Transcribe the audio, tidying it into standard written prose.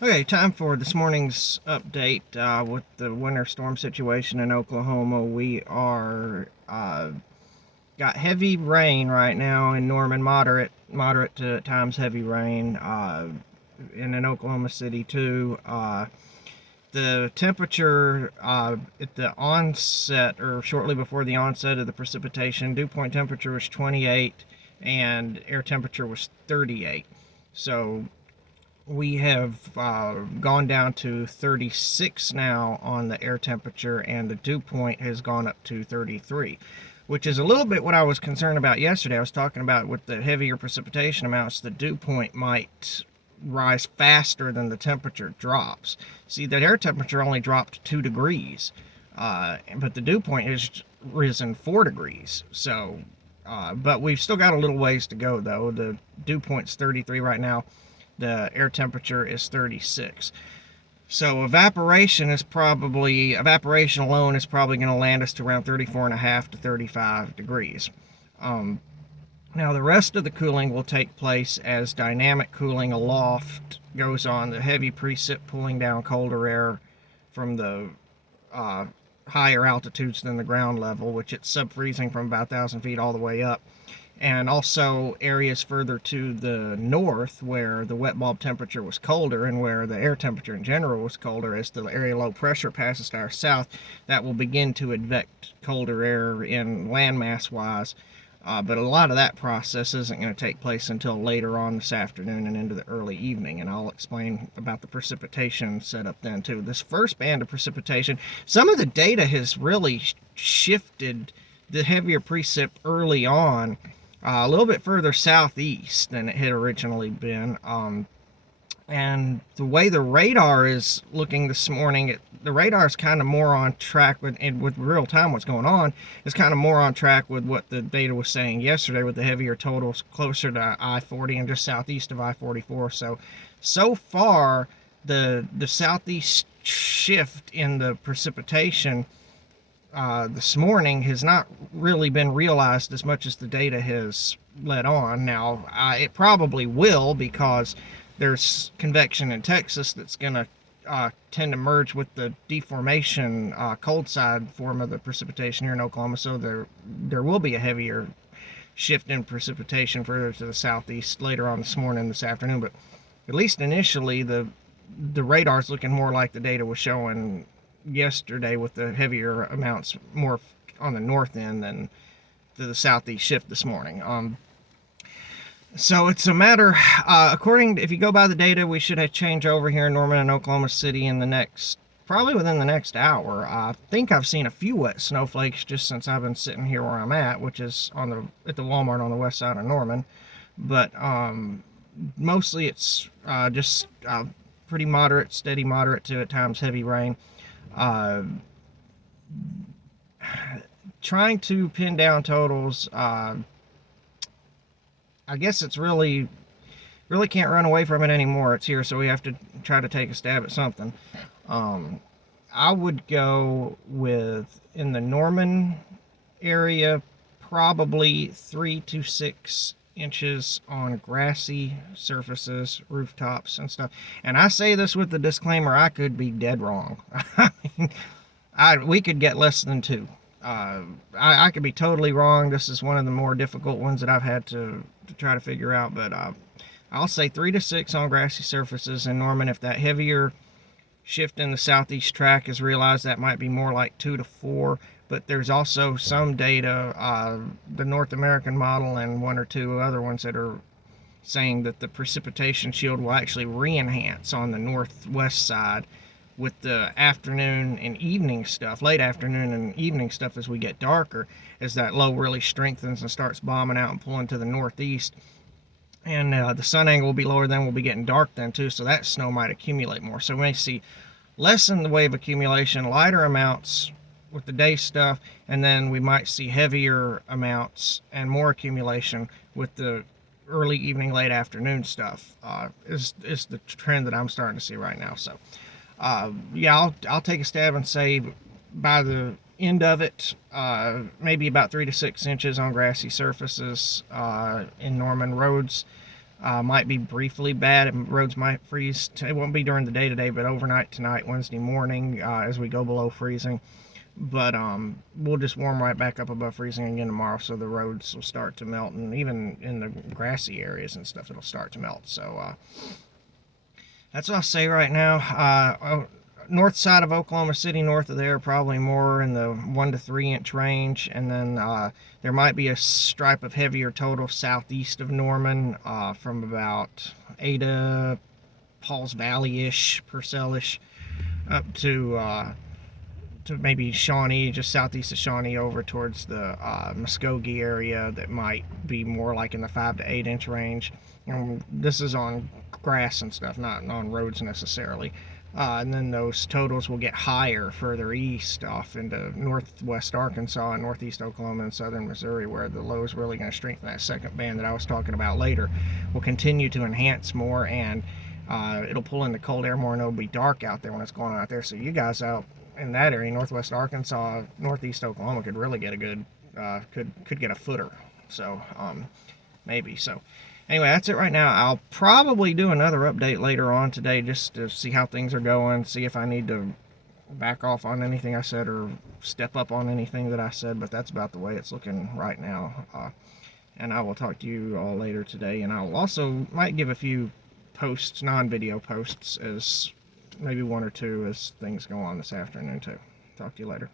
Okay, time for this morning's update with the winter storm situation in Oklahoma. We are got heavy rain right now in Norman, moderate to at times heavy rain, and in Oklahoma City too. The temperature at the onset or shortly before the onset of the precipitation, dew point temperature was 28 and air temperature was 38. So we have gone down to 36 now on the air temperature, and the dew point has gone up to 33, which is a little bit what I was concerned about yesterday. I was talking about with the heavier precipitation amounts, the dew point might rise faster than the temperature drops. See, the air temperature only dropped 2 degrees, but the dew point has risen 4 degrees. So, but we've still got a little ways to go, though. The dew point's 33 right now. The air temperature is 36. So evaporation alone is probably going to land us to around 34.5 to 35 degrees. Now the rest of the cooling will take place as dynamic cooling aloft goes on. The heavy precip pulling down colder air from the higher altitudes than the ground level, which it's sub-freezing from about 1,000 feet all the way up, and also areas further to the north where the wet bulb temperature was colder and where the air temperature in general was colder. As the area low pressure passes to our south, that will begin to advect colder air in landmass wise. But a lot of that process isn't going to take place until later on this afternoon and into the early evening, and I'll explain about the precipitation setup then too. This first band of precipitation, some of the data has really shifted the heavier precip early on, a little bit further southeast than it had originally been. And the way the radar is looking this morning, the radar is kind of more on track with real time what's going on. Is kind of more on track with what the data was saying yesterday, with the heavier totals closer to I-40 and just southeast of I-44. So far, the southeast shift in the precipitation this morning has not really been realized as much as the data has led on. Now, it probably will, because there's convection in Texas that's going to tend to merge with the deformation cold side form of the precipitation here in Oklahoma. So there will be a heavier shift in precipitation further to the southeast later on this morning and this afternoon. But at least initially, the radar's looking more like the data was showing yesterday, with the heavier amounts more on the north end than to the southeast shift this morning. So it's a matter, if you go by the data, we should have change over here in Norman and Oklahoma City in the next, probably within the next hour. I think I've seen a few wet snowflakes just since I've been sitting here where I'm at, which is at the Walmart on the west side of Norman. But mostly it's just pretty moderate, steady moderate to at times heavy rain. Trying to pin down totals, I guess it's really can't run away from it anymore. It's here, so we have to try to take a stab at something. I would go with, in the Norman area, probably 3 to 6 inches on grassy surfaces, rooftops and stuff. And I say this with the disclaimer, I could be dead wrong. We could get less than 2. I could be totally wrong. This is one of the more difficult ones that I've had to try to figure out, but I'll say 3 to 6 on grassy surfaces in Norman. If that heavier shift in the southeast track is realized, that might be more like 2 to 4. But there's also some data, the North American model and 1 or 2 other ones, that are saying that the precipitation shield will actually re-enhance on the northwest side with the afternoon and evening stuff, late afternoon and evening stuff, as we get darker, as that low really strengthens and starts bombing out and pulling to the northeast. And the sun angle will be lower, then we'll be getting dark then too, so that snow might accumulate more. So we may see less in the way of accumulation, lighter amounts with the day stuff, and then we might see heavier amounts and more accumulation with the early evening, late afternoon stuff. Is the trend that I'm starting to see right now. So yeah, I'll take a stab and say by the end of it, maybe about 3 to 6 inches on grassy surfaces in Norman roads. Might be briefly bad. Roads might freeze. It won't be during the day today, but overnight tonight, Wednesday morning, as we go below freezing. But we'll just warm right back up above freezing again tomorrow, so the roads will start to melt, and even in the grassy areas and stuff, it'll start to melt. So that's what I'll say right now. North side of Oklahoma City, north of there, probably more in the 1 to 3 inch range, and then there might be a stripe of heavier total southeast of Norman, from about Ada, Pauls Valley-ish, Purcell-ish, up to maybe Shawnee, just southeast of Shawnee, over towards the Muskogee area. That might be more like in the 5 to 8 inch range. This is on grass and stuff, not on roads necessarily. And then those totals will get higher further east, off into northwest Arkansas and northeast Oklahoma and southern Missouri, where the low is really going to strengthen. That second band that I was talking about later will continue to enhance more, and it'll pull in the cold air more, and it'll be dark out there when it's going on out there. So you guys out in that area, northwest Arkansas, northeast Oklahoma, could really get a good, could get a footer. So maybe. So anyway, that's it right now. I'll probably do another update later on today, just to see how things are going, see if I need to back off on anything I said or step up on anything that I said. But that's about the way it's looking right now. And I will talk to you all later today, and I'll also might give a few posts, non-video posts, as maybe 1 or 2 as things go on this afternoon too. Talk to you later.